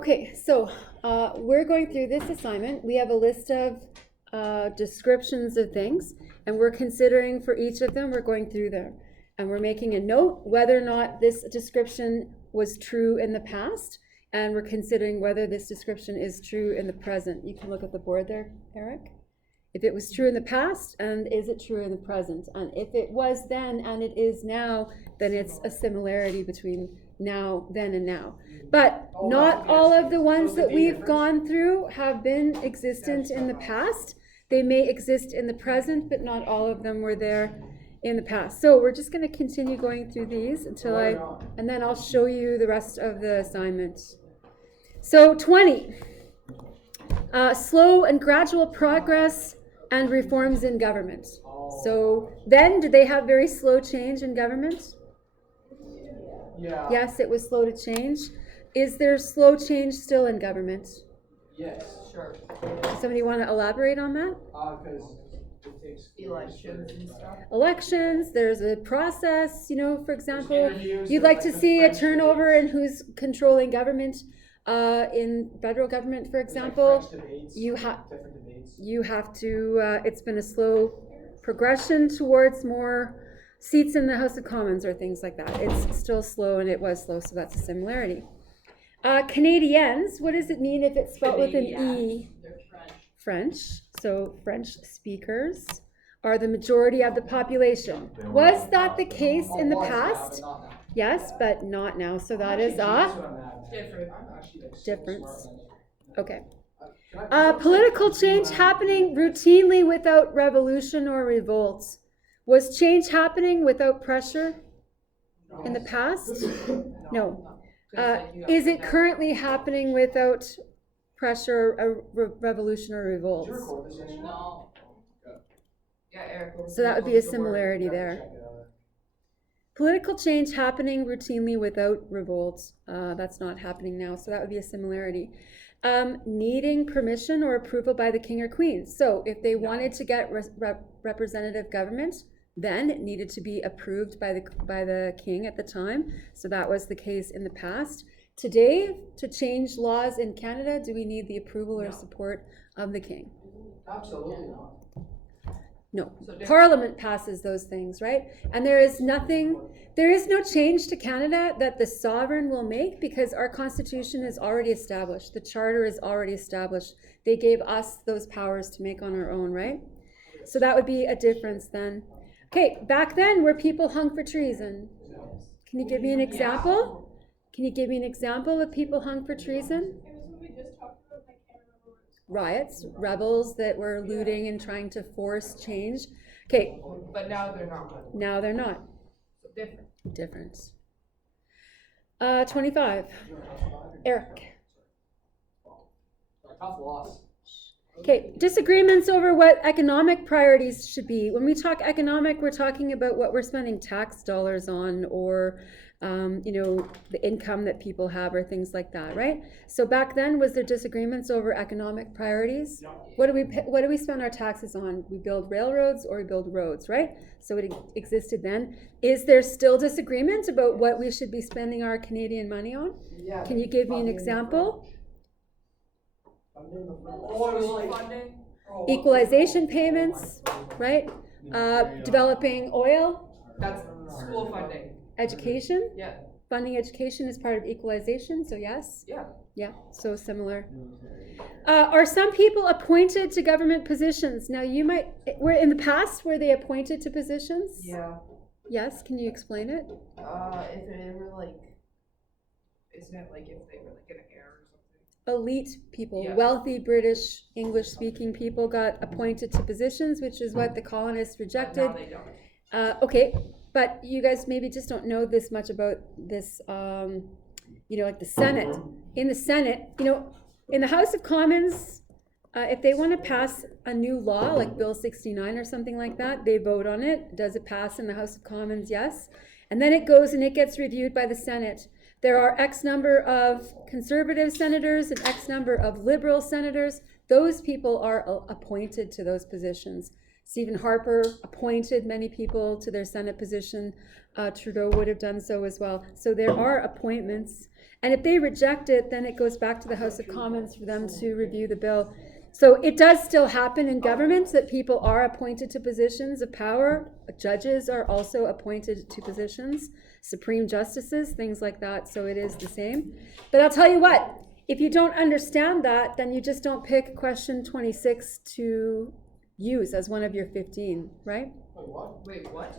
Okay, so we're going through this assignment. We have a list of descriptions of things, and we're considering for each of them, we're going through them. And we're making a note whether or not this description was true in the past, and we're considering whether this description is true in the present. You can look at the board there, Eric. If it was true in the past, and is it true in the present? And if it was then and it is now, then it's a similarity between now, then, and now. But not all of the ones that we've gone through have been existent in the past. They may exist in the present, but not all of them were there in the past. So we're just going to continue going through these until and then I'll show you the rest of the assignment. So 20, slow and gradual progress and reforms in government. So then, did they have very slow change in government? Yeah. Yes, it was slow to change. Is there slow change still in government? Yes, sure. Does somebody want to elaborate on that? Because it takes elections and stuff. Elections, there's a process, for example, interviews, you'd like to like see a French turnover in who's controlling government. In federal government, for example, you have to, it's been a slow progression towards more seats in the House of Commons or things like that. It's still slow, and it was slow, so that's a similarity. Canadians, what does it mean if it's spelled with an E? They're French. So French speakers are the majority of the population. Was that the case in the past? Yes, but not now. So that is a difference. Okay. Political change happening routinely without revolution or revolt. Was change happening without pressure in the past? No. Is it currently happening without pressure, a revolution or revolt? No. Yeah, Eric. So that would be a similarity there. Political change happening routinely without revolt. That's not happening now, so that would be a similarity. Needing permission or approval by the king or queen. So if they wanted to get representative government, then it needed to be approved by the king at the time. So that was the case in the past. Today, to change laws in Canada, do we need the approval or support of the king? Absolutely not. No. Parliament passes those things, right? And there is no change to Canada that the sovereign will make because our constitution is already established. The charter is already established. They gave us those powers to make on our own, right? So that would be a difference then. Okay, back then were people hung for treason? Can you give me an example? Can you give me an example of people hung for treason? Riots, rebels that were looting and trying to force change. Okay. But now they're not. Now they're not. Difference. 25. Eric. Tough loss. Okay, disagreements over what economic priorities should be. When we talk economic, we're talking about what we're spending tax dollars on, or the income that people have, or things like that, right? So back then, was there disagreements over economic priorities? No. What do we spend our taxes on? We build railroads or we build roads, right? So it existed then. Is there still disagreement about what we should be spending our Canadian money on? Yeah. Can you give me an example? Equalization payments, right? Developing oil. That's school funding. Education. Yeah. Funding education is part of equalization, so yes. Yeah. Yeah, so similar. Are some people appointed to government positions? Now were in the past, were they appointed to positions? Yeah. Yes, can you explain it? If they were isn't it like if they were an heir or something? Elite people, Yeah. wealthy British English-speaking people got appointed to positions, which is what the colonists rejected. But now they don't. Okay, but you guys maybe just don't know this much about this, like the Senate. In the Senate, in the House of Commons, if they want to pass a new law, like Bill 69 or something like that, they vote on it. Does it pass in the House of Commons? Yes. And then it goes and it gets reviewed by the Senate. There are X number of conservative senators and X number of liberal senators. Those people are appointed to those positions. Stephen Harper appointed many people to their Senate position. Trudeau would have done so as well. So there are appointments. And if they reject it, then it goes back to the House of Commons for them to review the bill. So it does still happen in government that people are appointed to positions of power. Judges are also appointed to positions, supreme justices, things like that. So it is the same. But I'll tell you what, if you don't understand that, then you just don't pick question 26 to use as one of your 15, right? Wait, what?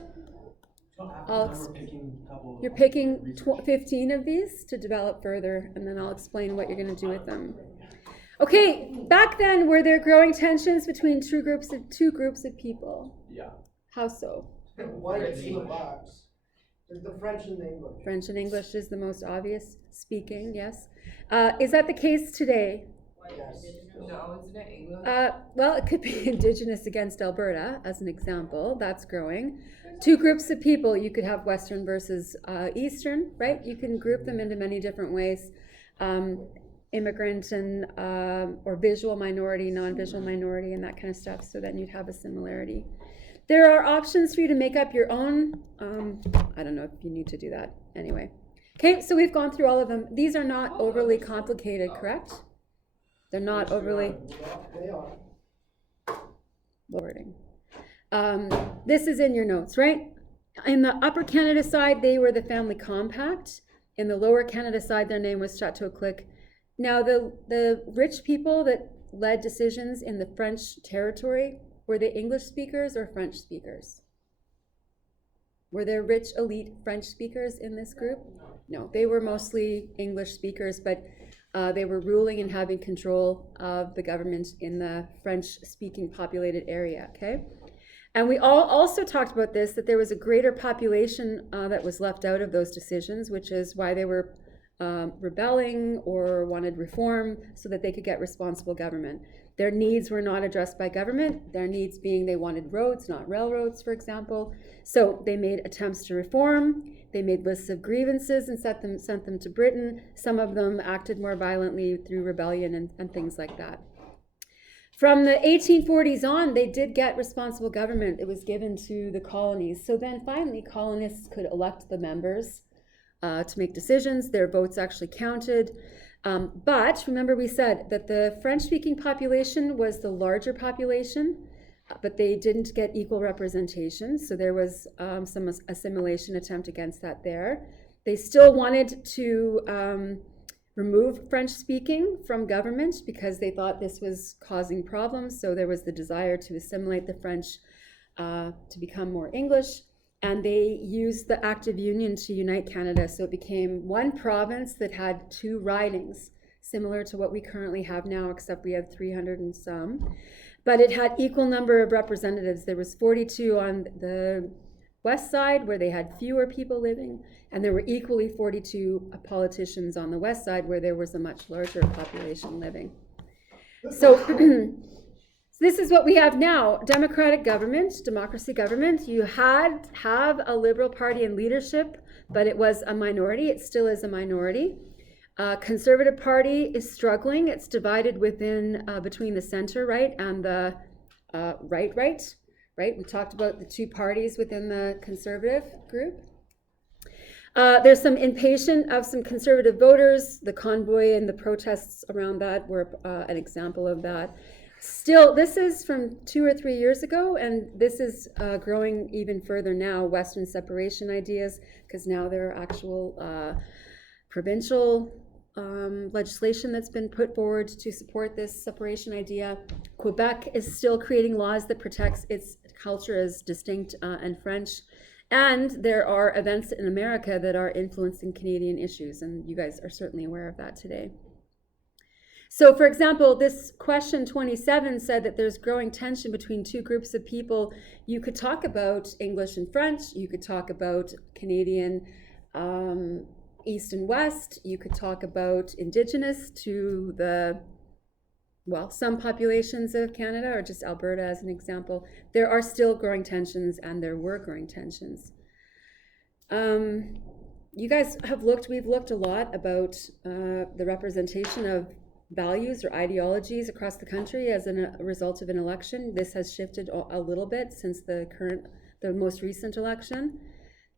You're picking 15 of these to develop further, and then I'll explain what you're going to do with them. Okay, back then, were there growing tensions between two groups of people? Yeah. How so? Whites and the blacks. There's the French and the English. French and English is the most obvious speaking, yes. Is that the case today? Yes. No, isn't it English? Well, it could be Indigenous against Alberta, as an example. That's growing. Two groups of people, you could have Western versus Eastern, right? You can group them into many different ways. Immigrant and or visual minority, non-visual minority, and that kind of stuff, so then you'd have a similarity. There are options for you to make up your own. I don't know if you need to do that. Anyway. Okay, so we've gone through all of them. These are not overly complicated, correct? They're not overly... They are. Wording. This is in your notes, right? In the Upper Canada side, they were the Family Compact. In the Lower Canada side, their name was Chateau Clique. Now, the rich people that led decisions in the French territory, were they English speakers or French speakers? Were there rich elite French speakers in this group? No, they were mostly English speakers, but they were ruling and having control of the government in the French-speaking populated area, okay? And we all also talked about this, that there was a greater population that was left out of those decisions, which is why they were rebelling or wanted reform so that they could get responsible government. Their needs were not addressed by government, their needs being they wanted roads, not railroads, for example. So they made attempts to reform, they made lists of grievances and sent them to Britain. Some of them acted more violently through rebellion and things like that. From the 1840s on, they did get responsible government. It was given to the colonies. So then finally, colonists could elect the members to make decisions. Their votes actually counted. But remember, we said that the French-speaking population was the larger population, but they didn't get equal representation. So there was some assimilation attempt against that there. They still wanted to remove French-speaking from government because they thought this was causing problems. So there was the desire to assimilate the French to become more English. And they used the Act of Union to unite Canada. So it became one province that had 2 ridings, similar to what we currently have now, except we have 300 and some. But it had equal number of representatives. There was 42 on the west side where they had fewer people living, and there were equally 42 politicians on the west side where there was a much larger population living. So this is what we have now, democratic government, democracy government. You have a Liberal Party in leadership, but it was a minority. It still is a minority. Conservative Party is struggling. It's divided within between the center right and the right. We talked about the 2 parties within the Conservative group. There's some impatience of some Conservative voters. The convoy and the protests around that were an example of that. Still, this is from 2 or 3 years ago, and this is growing even further now, Western separation ideas, because now there are actual provincial legislation that's been put forward to support this separation idea. Quebec is still creating laws that protects its culture as distinct and French. And there are events in America that are influencing Canadian issues, and you guys are certainly aware of that today. So, for example, this question 27 said that there's growing tension between 2 groups of people. You could talk about English and French. You could talk about Canadian East and West. You could talk about Indigenous to the, well, some populations of Canada, or just Alberta as an example. There are still growing tensions, and there were growing tensions. You guys have we've looked a lot about the representation of values or ideologies across the country as a result of an election. This has shifted a little bit since the most recent election.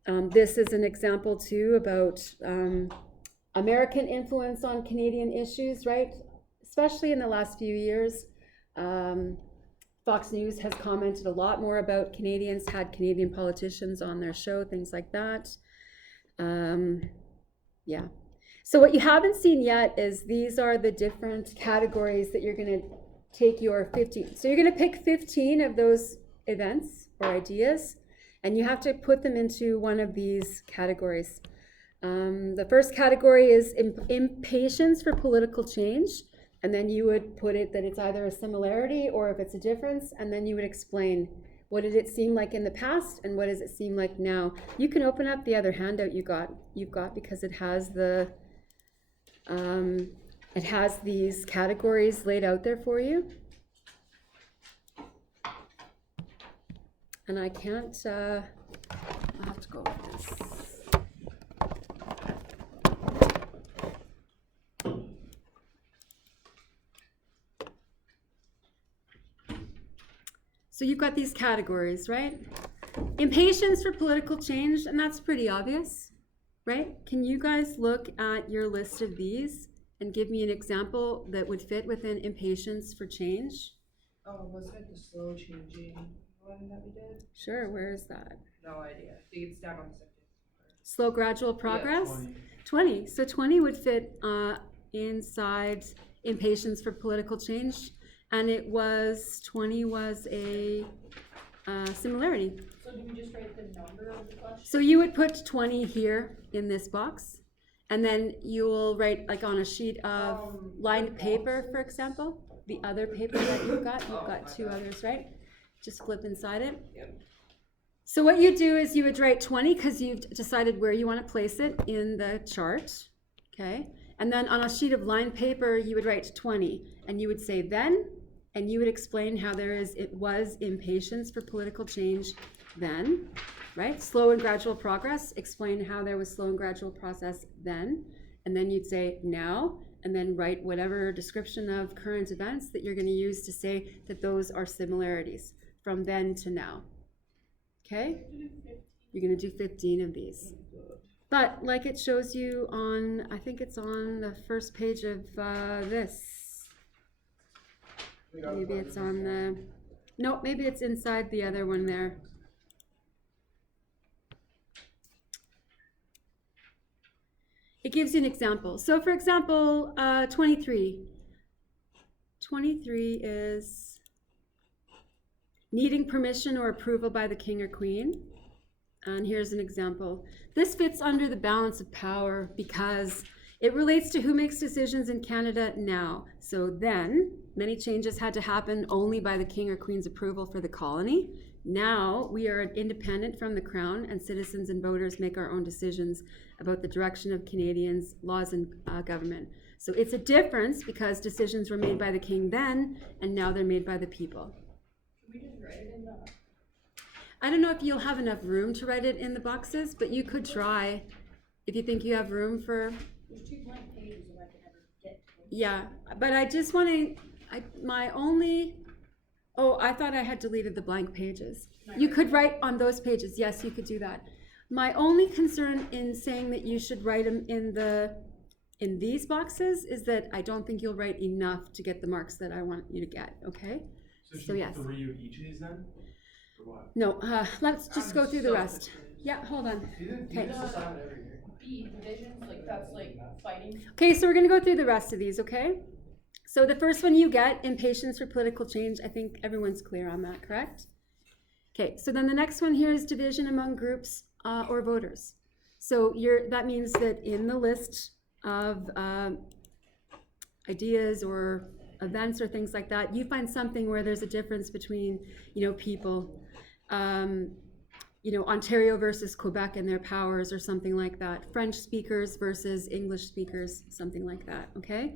This is an example too about American influence on Canadian issues, right? Especially in the last few years. Fox News has commented a lot more about Canadians, had Canadian politicians on their show, things like that. Yeah. So what you haven't seen yet is these are the different categories that you're going to take your 15. So you're going to pick 15 of those events or ideas, and you have to put them into one of these categories. The first category is impatience for political change, and then you would put it that it's either a similarity or if it's a difference, and then you would explain what did it seem like in the past and what does it seem like now. You can open up the other handout you've got because it has these categories laid out there for you. And I can't, I'll have to go with this. So you've got these categories, right? Impatience for political change, and that's pretty obvious, right? Can you guys look at your list of these and give me an example that would fit within impatience for change? Oh, wasn't it the slow changing one that we did? Sure, where is that? No idea. I think it's down on the second. Slow gradual progress? Yeah, 20. So 20 would fit inside impatience for political change. And 20 was a similarity. So do we just write the number of the question? So you would put 20 here in this box, and then you will write like on a sheet of lined paper, for example, the other paper that you've got two others, right? Just flip inside it. Yep. So what you do is you would write 20 because you've decided where you want to place it in the chart, okay? And then on a sheet of lined paper, you would write 20, and you would say then, and you would explain how it was impatience for political change then, right? Slow and gradual progress, explain how there was slow and gradual process then, and then you'd say now, and then write whatever description of current events that you're going to use to say that those are similarities from then to now. Okay? You're going to do 15 of these. But like it shows you on, I think it's on the first page of this. Maybe it's on the, no, maybe it's inside the other one there. It gives you an example. So for example, 23. 23 is needing permission or approval by the king or queen. And here's an example. This fits under the balance of power because it relates to who makes decisions in Canada now. So then, many changes had to happen only by the king or queen's approval for the colony. Now, we are independent from the crown, and citizens and voters make our own decisions about the direction of Canadians' laws and government. So it's a difference because decisions were made by the king then, and now they're made by the people. Can we just write it in the... I don't know if you'll have enough room to write it in the boxes, but you could try if you think you have room for... There's 2 blank pages and I can never get to them. Yeah, but I just want to, I thought I had deleted the blank pages. You could write on those pages. Yes, you could do that. My only concern in saying that you should write them in these boxes is that I don't think you'll write enough to get the marks that I want you to get, okay? So yes. 3 of each of these then? Or what? No, let's just go through the rest. Yeah, hold on. Okay. B, divisions, like that's like fighting. Okay, so we're going to go through the rest of these, okay? So the first one you get, impatience for political change. I think everyone's clear on that, correct? Okay, so then the next one here is division among groups or voters. So that means that in the list of ideas or events or things like that, you find something where there's a difference between, people. Ontario versus Quebec and their powers or something like that. French speakers versus English speakers, something like that, okay?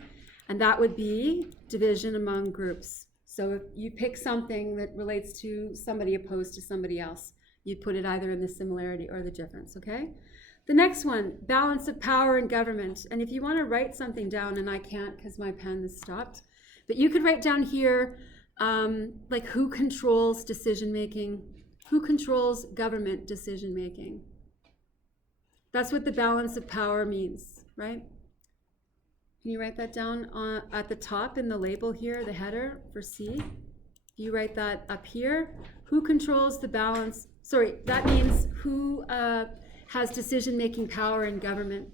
And that would be division among groups. So if you pick something that relates to somebody opposed to somebody else, you'd put it either in the similarity or the difference, okay? The next one, balance of power in government. And if you want to write something down, and I can't because my pen is stopped, but you could write down here, like who controls decision making, who controls government decision making. That's what the balance of power means, right? Can you write that down at the top in the label here, the header for C? You write that up here. Who controls the balance? Sorry, that means who has decision-making power in government?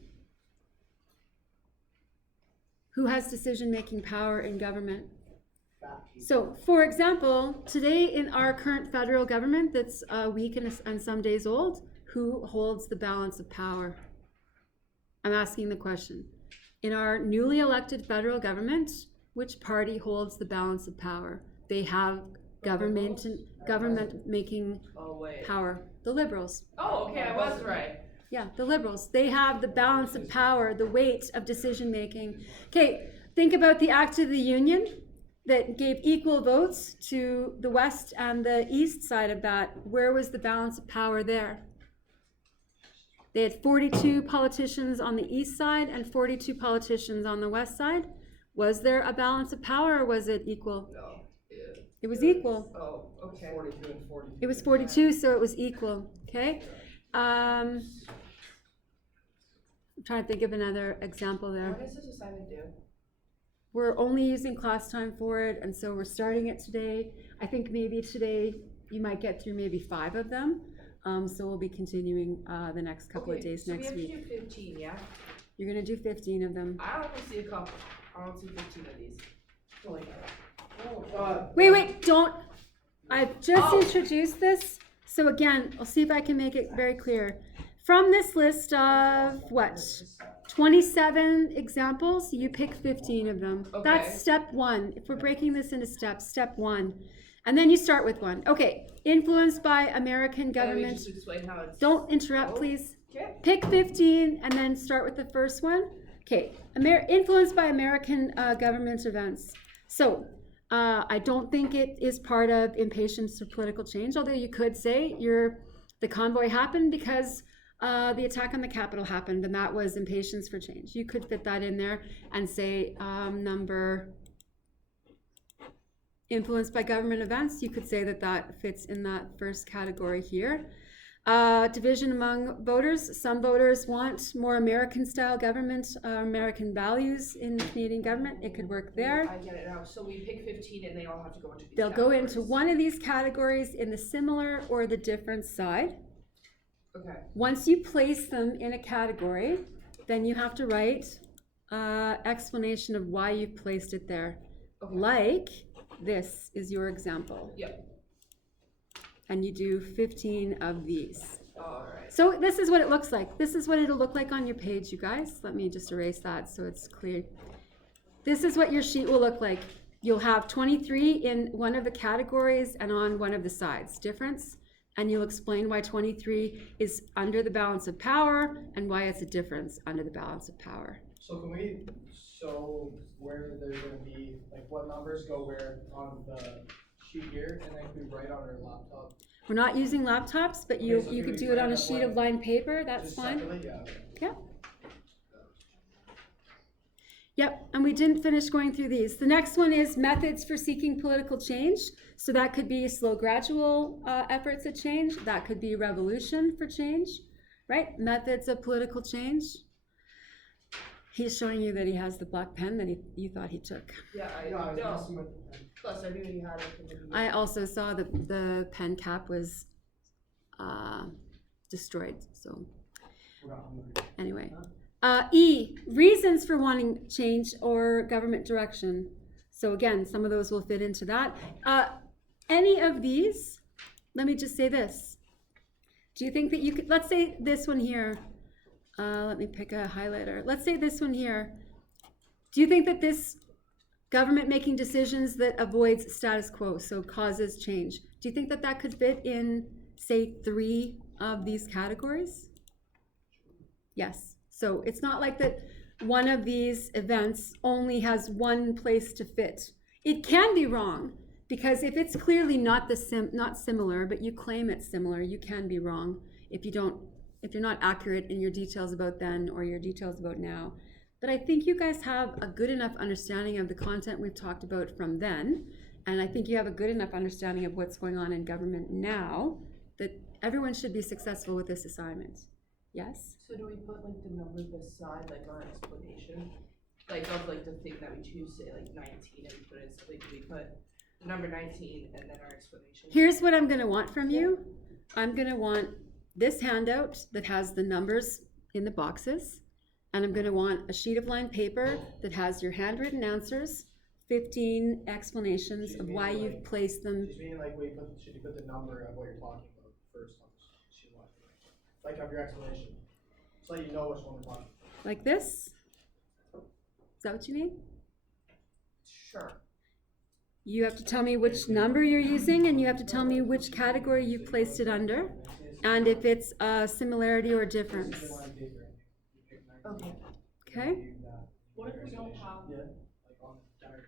Who has decision-making power in government? So, for example, today in our current federal government that's weak and some days old, who holds the balance of power? I'm asking the question. In our newly elected federal government, which party holds the balance of power? They have government making power. The Liberals. Oh, okay, I was right. Yeah, the Liberals. They have the balance of power, the weight of decision making. Okay, think about the Act of the Union that gave equal votes to the west and the east side of that. Where was the balance of power there? They had 42 politicians on the east side and 42 politicians on the west side. Was there a balance of power or was it equal? No. It was equal. Oh, okay. 42 and 42. It was 42, so it was equal, okay? I'm trying to think of another example there. What does this assignment do? We're only using class time for it, and so we're starting it today. I think maybe today you might get through maybe 5 of them. So we'll be continuing the next couple of days next week. So we have to do 15, yeah? You're gonna do 15 of them. I only see a couple. I don't see 15 of these. Wait, don't. I've just introduced this. So again, I'll see if I can make it very clear. From this list of, 27 examples, you pick 15 of them. Okay. That's step 1. If we're breaking this into steps, step 1. And then you start with 1. Okay, influenced by American Can we government. just explain how it's... Don't interrupt, please. Okay. Pick 15 and then start with the first one. Okay, influenced by American government events. So, I don't think it is part of impatience for political change, although you could say the convoy happened because the attack on the Capitol happened, and that was impatience for change. You could fit that in there and say number influenced by government events. You could say that fits in that first category here. Division among voters. Some voters want more American-style government, American values in Canadian government. It could work there. I get it now. So we pick 15 and they all have to go into these They'll go into categories. one of these categories in the similar or the different side. Okay. Once you place them in a category, then you have to write explanation of why you've placed it there. Okay. Like this is your example. Yep. And you do 15 of these. All right. So this is what it looks like. This is what it'll look like on your page, you guys. Let me just erase that so it's clear. This is what your sheet will look like. You'll have 23 in one of the categories and on one of the sides. Difference. And you'll explain why 23 is under the balance of power and why it's a difference under the balance of power. So can we show where they're gonna be, like what numbers go where on the sheet here, and then we write on our laptop? We're not using laptops, but you so you can could we do it write on a that sheet one of lined paper, that's Just fine. separately? Yeah. Okay. Yeah. Yep, and we didn't finish going through these. The next one is methods for seeking political change. So that could be slow, gradual efforts at change. That could be revolution for change, right? Methods of political change. He's showing you that he has the black pen that you thought he took. Yeah, I No, I was know. messing with the pen. Plus, I knew you had it. from the beginning. I also saw that the pen cap was destroyed, so We're not hungry. anyway. E, reasons for wanting change or government direction. So again, some of those will fit into that. Any of these, let me just say this. Do you think that you could, let's say this one here. Let me pick a highlighter. Let's say this one here. Do you think that this government making decisions that avoids status quo, so causes change, do you think that that could fit in, say, 3 of these categories? Yes. So it's not like that one of these events only has one place to fit. It can be wrong, because if it's clearly not similar, but you claim it's similar, you can be wrong if you don't if you're not accurate in your details about then or your details about now. But I think you guys have a good enough understanding of the content we've talked about from then, and I think you have a good enough understanding of what's going on in government now, that everyone should be successful with this assignment. Yes? So do we put like the number beside like our explanation? Like of like the thing that we choose, say like 19 and we put it, so like we put the number 19 and then our explanation? Here's what I'm gonna want from you. I'm gonna want this handout that has the numbers in the boxes, and I'm gonna want a sheet of lined paper that has your handwritten answers, 15 explanations of why you've placed them. She's meaning like, should you put the number of what you're talking about first on the sheet of paper? Like of your explanation, so you know which one we're talking about. Like this? Is that what you mean? Sure. You have to tell me which number you're using, and you have to tell me which category you placed it under, and if it's a similarity or difference. Sheet of lined paper, you pick 19, Okay. Okay? you do that. What if we don't have, Yeah, like on the diagram.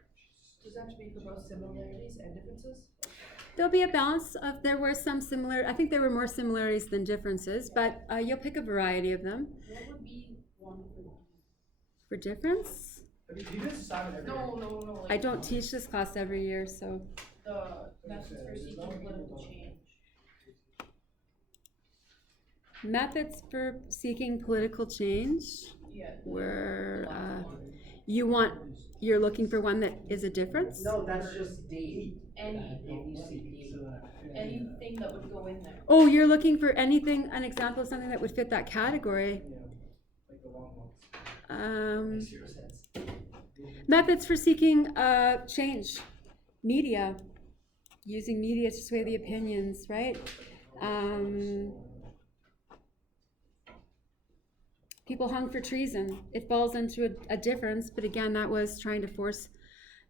does that have to be for both similarities and differences? There'll be a balance of, there were some similar, I think there were more similarities than differences, but you'll pick a variety of them. What would be one for them? For difference, But you do this assignment every year. No, like I don't teach this class every year, so The methods for seeking political change. methods for seeking political change yeah. were, you're looking for one that is a difference? No, that's just D. Anything that would go in there. Oh, you're looking for anything, an example of something that would fit that category. Yeah, like the long ones. Zero cents. Methods for seeking change. Media. Using media to sway the opinions, right? People hung for treason. It falls into a difference, but again, that was trying to force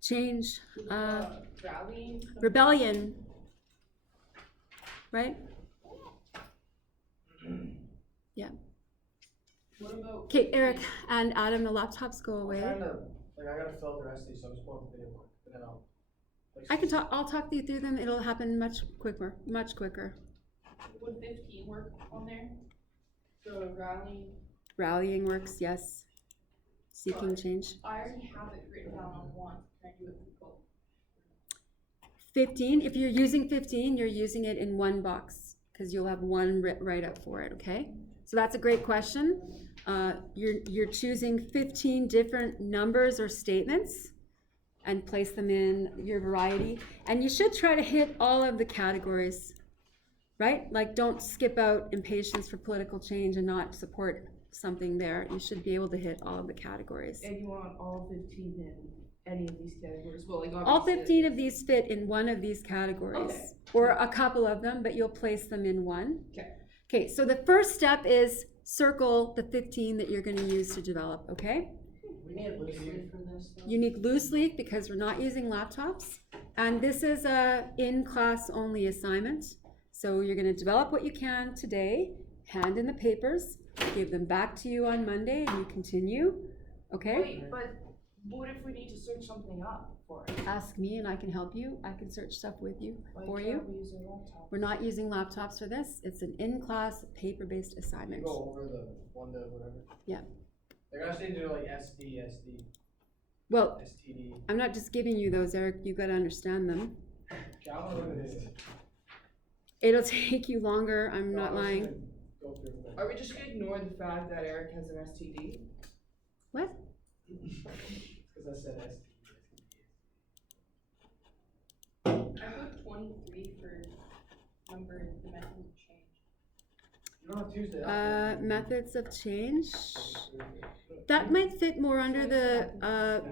change. Rallying. Rebellion. Right? Yeah. What about? Okay, Eric and Adam, the laptops go away. Kind of, like I gotta fill out the rest of these, so I'm just pulling the video board, and then I'll. like, I can talk. I'll talk you through them. It'll happen much quicker. Much quicker. Would 15 work on there? The rallying. Rallying works, yes. Seeking change. I already have it written down on one. Can I do it for both? 15. If you're using 15, you're using it in one box because you'll have one write up for it. Okay. So that's a great question. You're choosing 15 different numbers or statements and place them in your variety. And you should try to hit all of the categories, right? Like don't skip out impatience for political change and not support something there. You should be able to hit all of the categories. And you want all 15 in any of these categories? Well, like All obviously- 15 of these fit in one of these categories, Okay. or a couple of them, but you'll place them in one. Okay. Okay, so the first step is circle the 15 that you're going to use to develop, okay? We need loose leaf for this though? You need loose leaf because we're not using laptops. And this is a in-class only assignment. So you're going to develop what you can today, hand in the papers, give them back to you on Monday, and you continue, okay? Wait, but what if we need to search something up for it? Ask me and I can help you. I can search stuff with you, Why for can't you. we use our laptop? We're not using laptops for this. It's an in-class, paper-based You assignment. go over the one to whatever. Yeah. Like I just need to do like SD, Well, STD. I'm not just giving you those, Eric. You've got to understand them. Okay, I don't know what it is. It'll take you longer. I'm No, not I'm just lying. gonna go through it. Are we just gonna ignore the fact that Eric has an STD? What? Cause I said STD. I put 23 for number and the method of change. You don't have Tuesday. Methods of change. That might fit more under the,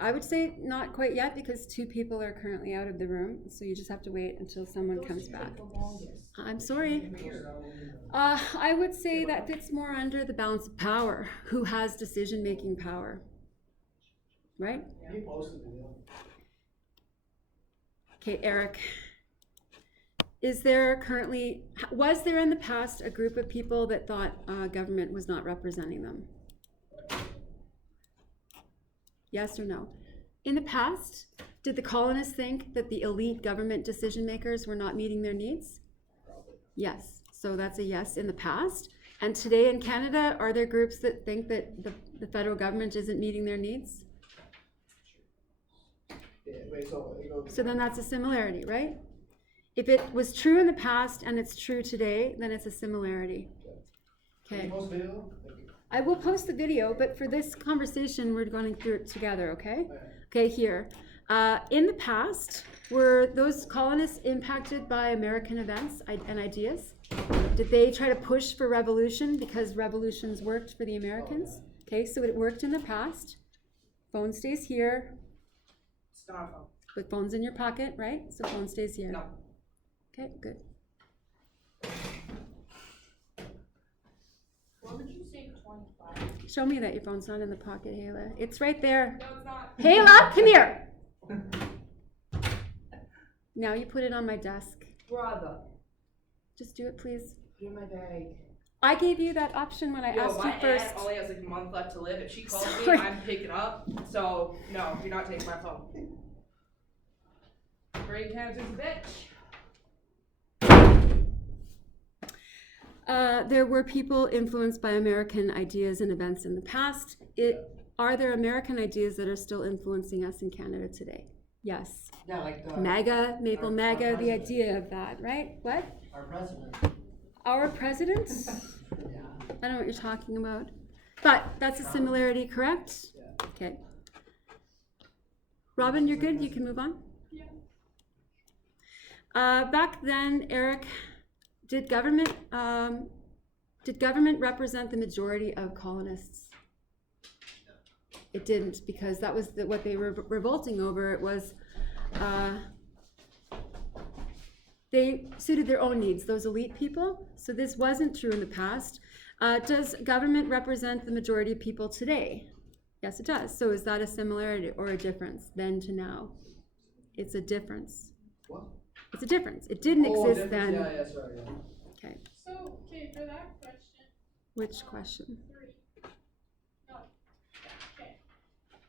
I would say not quite yet because 2 people are currently out of the room. So you just have to wait until someone Those comes two back. take the longest. I'm sorry. Weird. I would say that fits more under the balance of power. Who has decision-making power? Right? He posted the video. Okay, Eric. Was there in the past a group of people that thought government was not representing them? Yes or no? In the past, did the colonists think that the elite government decision makers were not meeting their needs? Yes, so that's a yes in the past. And today in Canada, are there groups that think that the federal government isn't meeting their needs? Yeah, wait, so it goes. So then that's a similarity, right? If it was true in the past and it's true today, then it's a similarity. Can you Okay. post video? Like, I will post the video, but for this conversation, we're going through it together, okay? okay. Okay, here. In the past, were those colonists impacted by American events and ideas? Did they try to push for revolution because revolutions worked for the Americans? Okay, so it worked in the past. Phone stays here, It's not a phone. but phone's in your pocket, right? So phone stays here. No. Okay, good. What would you say 25? Show me that your phone's not in the pocket, Hayla. It's right there. No, it's not. Hayla, come here. Now you put it on my desk. Brother, Just do it, please. put in my bag. I gave you that option when I Yo, asked my you first. aunt only has like a month left to live. If she calls Sorry. me, I'm picking up. So, no, you're not taking my phone. Brain cancer's a bitch. There were people influenced by American ideas and events in the past. Are there American ideas that are still influencing us in Canada today? Yes. Yeah, like MAGA, Maple our MAGA, the president. idea of that, right? What? our president. Our president? Yeah. I don't know what you're talking about. But that's a similarity, correct? Yeah. Okay. Robin, you're good? You can move on? Yeah. Back then, Eric, did government represent the majority of colonists? It didn't, because that was what they were revolting over. It was they suited their own needs, those elite people. So this wasn't true in the past. Does government represent the majority of people today? Yes, it does. So is that a similarity or a difference then to now? It's a difference. What? It's a difference. It didn't exist difference. then. Yeah, yeah, sorry, yeah. Okay. So, okay, for that question, Which question? 3. No. Okay.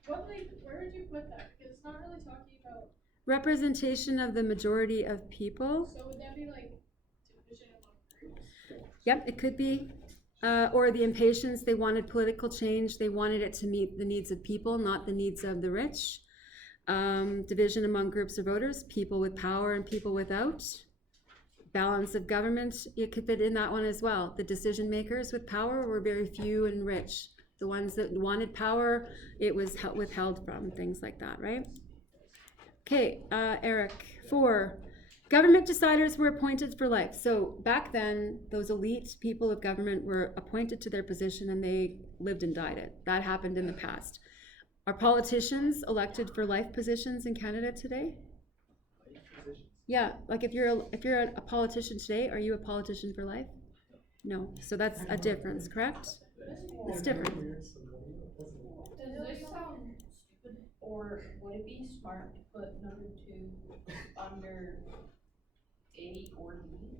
What, like, where would you put that? Because it's not really talking about, Representation of the majority of people. so would that be like division among groups? Yep, it could be. Or the impatience, they wanted political change. They wanted it to meet the needs of people, not the needs of the rich. Division among groups of voters, people with power and people without. Balance of government, it could fit in that one as well. The decision makers with power were very few and rich. The ones that wanted power, it was withheld from, things like that, right? Okay, Eric, 4. Government deciders were appointed for life. So back then, those elite people of government were appointed to their position and they lived and died it. That happened in the past. Are politicians elected for life positions in Canada today? Yeah, like if you're a politician today, are you a politician for life? No. So that's a difference, correct? It's different. Does this sound stupid, or would it be smart to put number 2 under A or D?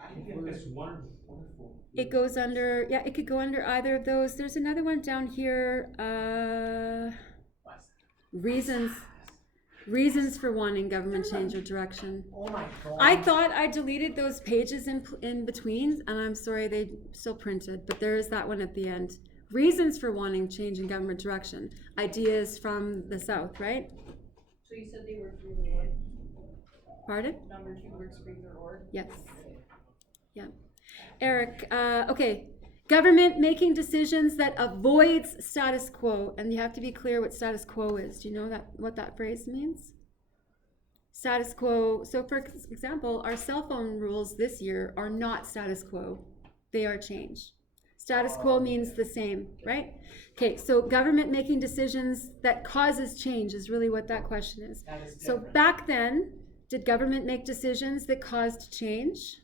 I think it's wonderful. It goes under, yeah, it could go under either of those. There's another one down here, reasons for wanting government change or direction. Oh my god. I thought I deleted those pages in between, and I'm sorry, they still printed, but there is that one at the end. Reasons for wanting change in government direction. Ideas from the South, right? So you said they were for either org? Pardon? Number 2 works for either org? Yes. Yeah. Eric, okay. Government making decisions that avoids status quo, and you have to be clear what status quo is. Do you know what that phrase means? Status quo, so for example, our cell phone rules this year are not status quo. They are change. Status quo means the same, right? Okay, so government making decisions that causes change is really what that question is. That is So different. back then, did government make decisions that caused change?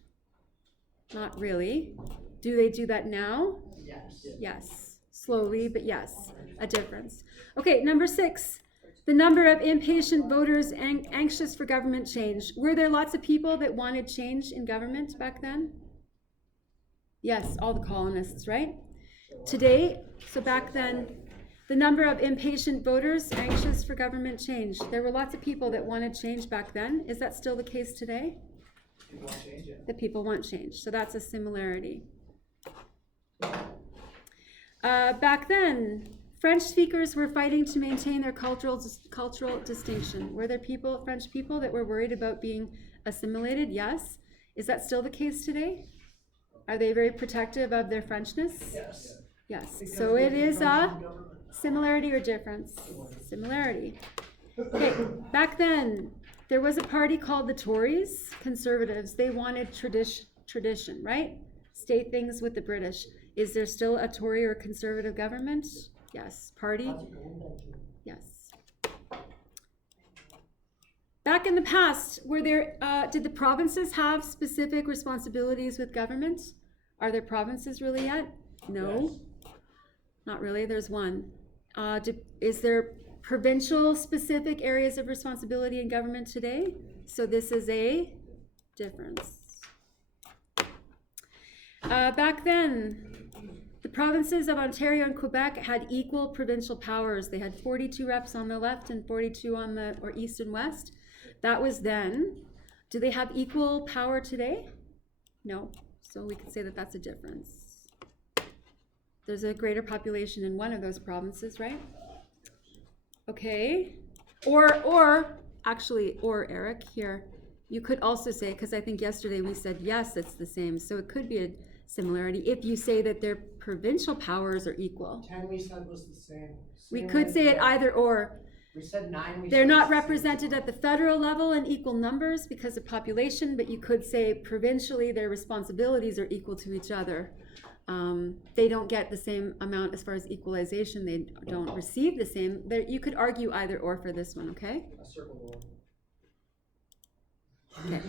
Not really. Do they do that now? Yes. Yes. Slowly, but yes, a difference. Okay, number 6. The number of impatient voters anxious for government change. Were there lots of people that wanted change in government back then? Yes, all the colonists, right? Today, so back then, the number of impatient voters anxious for government change. There were lots of people that wanted change back then. Is that still the case today? People want change it. That people want change. So that's a similarity. Back then, French speakers were fighting to maintain their cultural distinction. Were there French people that were worried about being assimilated? Yes. Is that still the case today? Are they very protective of their Frenchness? Yes. Yes. Because So we're it the is a French government. similarity or difference? Similarity. Okay, back then, there was a party called the Tories, conservatives. They wanted tradition, right? State things with the British. Is there still a Tory or conservative government? Yes. Party? How's it going, Benji? Yes. Back in the past, did the provinces have specific responsibilities with government? Are there provinces really yet? No. Yes. Not really, there's one. Is there provincial specific areas of responsibility in government today? So this is a difference. Back then, the provinces of Ontario and Quebec had equal provincial powers. They had 42 reps on the left and 42 on the east and west. That was then. Do they have equal power today? No. So we could say that that's a difference. There's a greater population in one of those provinces, right? Okay. Or Eric, here. You could also say, because I think yesterday we said, yes, it's the same. So it could be a similarity if you say that their provincial powers are equal. 10 we said was the same. We Same could like say it that. either or. We said 9 we They're said not was the same. represented at the federal level in equal numbers because of population, but you could say provincially their responsibilities are equal to each other. They don't get the same amount as far as equalization. They don't receive the same. You could argue either or for this one, okay? A circle one. Okay.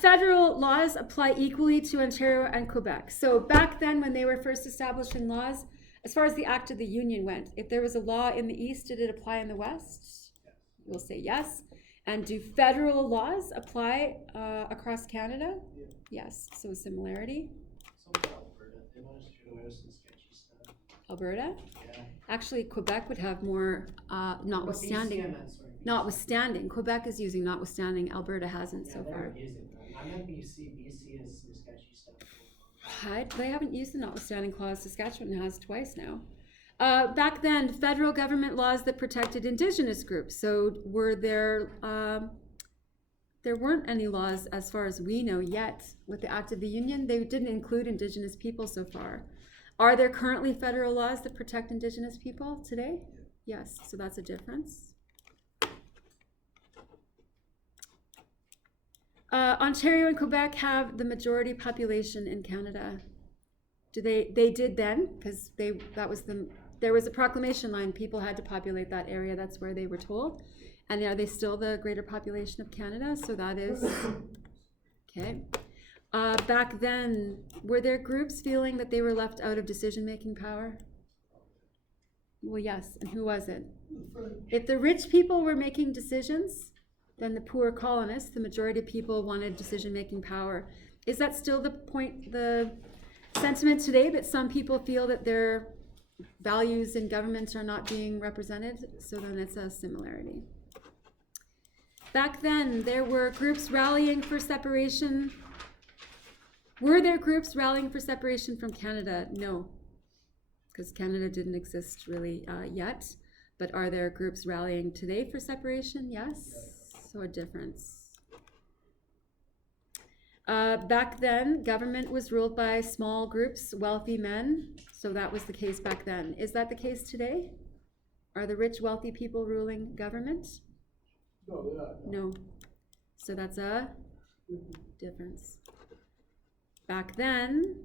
Federal laws apply equally to Ontario and Quebec. So back then when they were first established in laws, as far as the Act of the Union went, if there was a law in the East, did it apply in the West? We'll say yes. And do federal laws apply across Canada? Yeah. Yes, so similarity. Something Alberta. They managed to get away with some sketchy stuff. Alberta? Yeah. Actually, Quebec would have more notwithstanding. But BC, sorry, BC. Notwithstanding. Quebec is using notwithstanding. Alberta hasn't Yeah, so they far. were using that. I meant BC. BC is some sketchy stuff. They haven't used the notwithstanding clause. Saskatchewan has twice now. Back then, federal government laws that protected Indigenous groups. So were there weren't any laws as far as we know yet with the Act of the Union. They didn't include Indigenous people so far. Are there currently federal laws that protect Indigenous people today? Yes, so that's a difference. Ontario and Quebec have the majority population in Canada. They did then, because there was a proclamation line, people had to populate that area, that's where they were told. And are they still the greater population of Canada? So that is, okay. Back then, were there groups feeling that they were left out of decision-making power? Well, yes, and who was it? If the rich people were making decisions, then the poor colonists, the majority of people wanted decision-making power. Is that still the sentiment today, that some people feel that their values in government are not being represented? So then it's a similarity. Back then, there were groups rallying for separation. Were there groups rallying for separation from Canada? No, because Canada didn't exist really yet. But are there groups rallying today for separation? Yes. So a difference. Back then, government was ruled by small groups, wealthy men. So that was the case back then. Is that the case today? Are the rich, wealthy people ruling government? No, they're not. No. So that's a difference. Back then,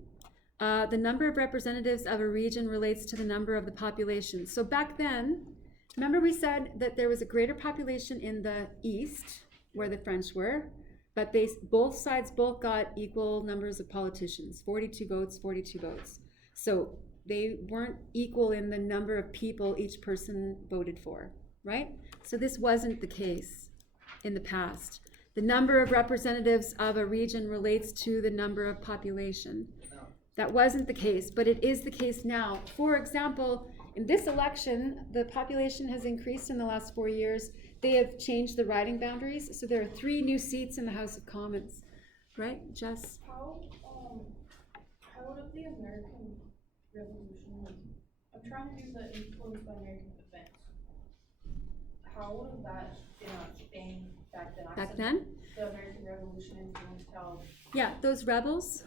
the number of representatives of a region relates to the number of the population. So back then, remember we said that there was a greater population in the east, where the French were, but both sides got equal numbers of politicians, 42 votes, 42 votes. So they weren't equal in the number of people each person voted for, right? So this wasn't the case in the past. The number of representatives of a region relates to the number of population. That wasn't the case, but it is the case now. For example, in this election, the population has increased in the last 4 years. They have changed the riding boundaries, so there are 3 new seats in the House of Commons. Right, Jess? How do the American revolution, like, I'm trying to do the influence by American events. How was that in a thing back then? I Back said then? The American Revolution influenced how. Yeah, those rebels.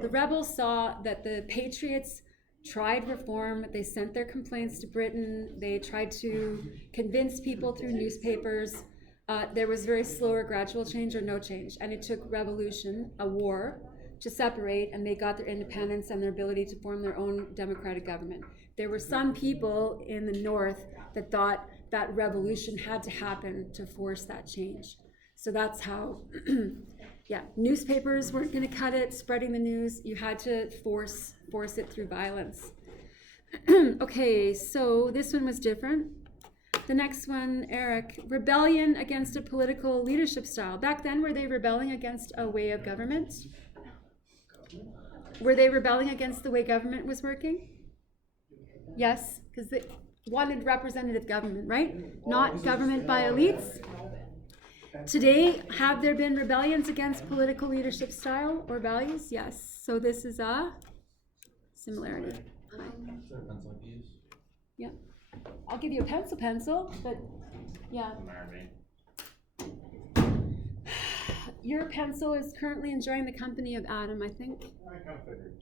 The rebels saw that the Patriots tried reform. They sent their complaints to Britain. They tried to convince people through newspapers. There was very slow or gradual change or no change. And it took revolution, a war, to separate, and they got their independence and their ability to form their own democratic government. There were some people in the North that thought that revolution had to happen to force that change. So that's how, yeah, newspapers weren't going to cut it, spreading the news. You had to force it through violence. Okay, so this one was different. The next one, Eric, rebellion against a political leadership style. Back then, were they rebelling against a way of government? Were they rebelling against the way government was working? Yes, because they wanted representative government, right? Not government by elites. Today, have there been rebellions against political leadership style or values? Yes. So this is a similarity. Yeah. I'll give you a pencil, but yeah. Your pencil is currently enjoying the company of Adam, I think.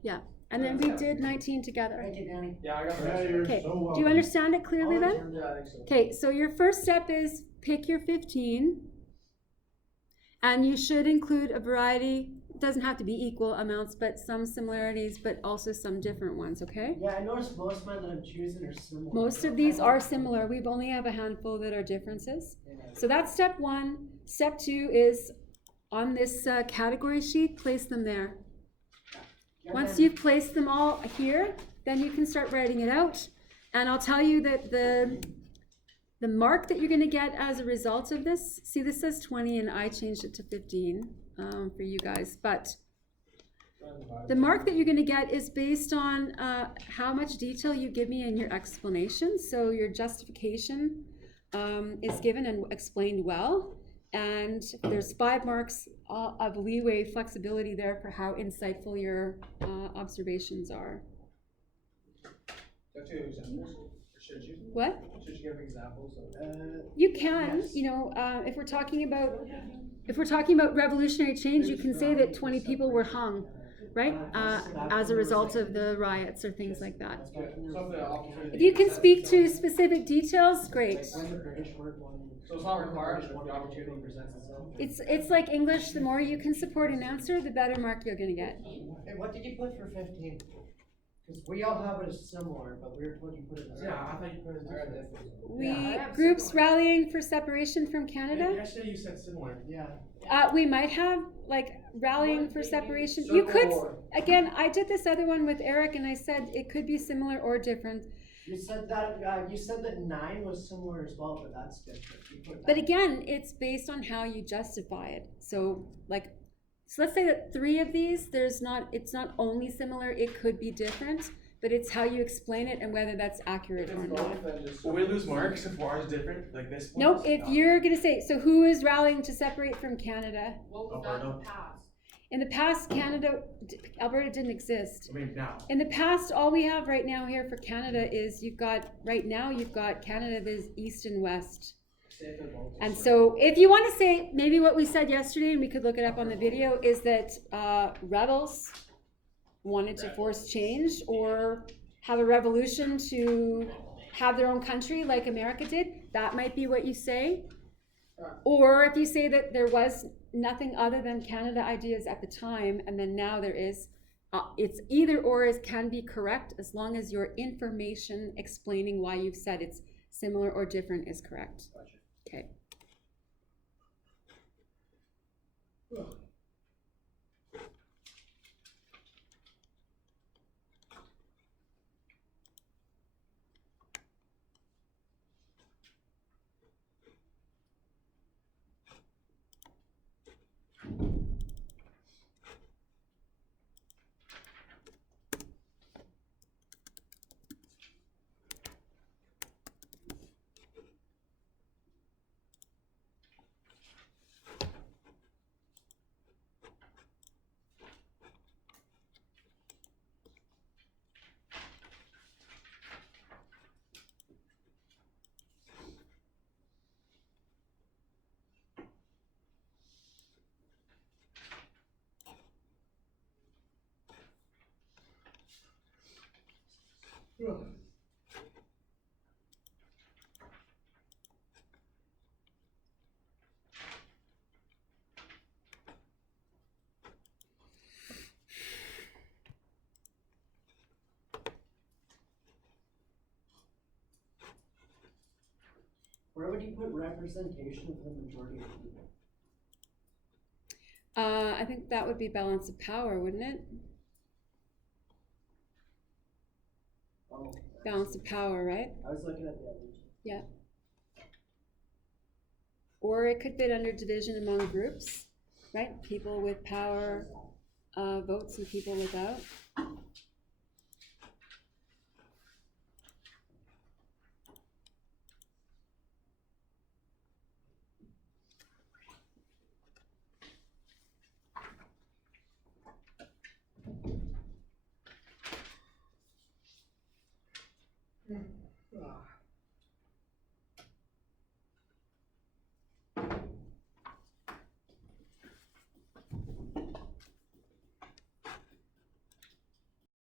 Yeah. And then we did 19 together. Yeah, I got the rest. Okay. Do you understand it clearly then? Yeah, I think so. Okay, so your first step is pick your 15. And you should include a variety. It doesn't have to be equal amounts, but some similarities, but also some different ones, okay? Yeah, I noticed most of mine that I'm choosing are similar. Most of these are similar. We've only have a handful that are differences. So that's step 1. Step 2 is on this category sheet, place them there. Once you've placed them all here, then you can start writing it out. And I'll tell you that the mark that you're going to get as a result of this, see this says 20 and I changed it to 15 for you guys, but the mark that you're going to get is based on how much detail you give me in your explanation. So your justification is given and explained well, and there's 5 marks of leeway, flexibility there for how insightful your observations are. Got 2 examples? Or should you? What? Should you give examples of You can, Yes. you know, if we're talking about revolutionary change, you can say that 20 people were hung, right, as a result of the riots or things like that. If you can speak to specific details, great. So it's not required, but the opportunity presents itself. It's like English. The more you can support an answer, the better mark you're going to get. Hey, what did you put for 15? Because we all have it as similar, but we were told you put it as. Yeah, I thought you put it different. We groups rallying for separation from Canada. Yesterday you said similar. Yeah. We might have like rallying for separation. You could, again, I did this other one with Eric and I said it could be similar or different. You said that 9 was similar as well, but that's different. You put But that. again, it's based on how you justify it. So let's say that 3 of these, it's not only similar, it could be different, but it's how you explain it and whether that's accurate or not. Will we lose marks if ours is different, like this one? Nope, if you're gonna say, so who is rallying to separate from Canada? What was that in Alberta. the past? In the past, Alberta didn't exist. I mean, now. In the past, all we have right now here for Canada is you've got Canada, there's east and west. And so if you want to say maybe what we said yesterday, and we could look it up on the video, is that rebels wanted to force change or have a revolution to have their own country like America did. That might be what you say. Or if you say that there was nothing other than Canada ideas at the time, and then now there is, it's either or can be correct as long as your information explaining why you've said it's similar or different is correct. Okay. Where would you put representation of the majority of people? I think that would be balance of power, wouldn't it? Oh. Balance of power, right? I was looking at the other two. Or it could fit under division among groups, right? People with power votes and people without.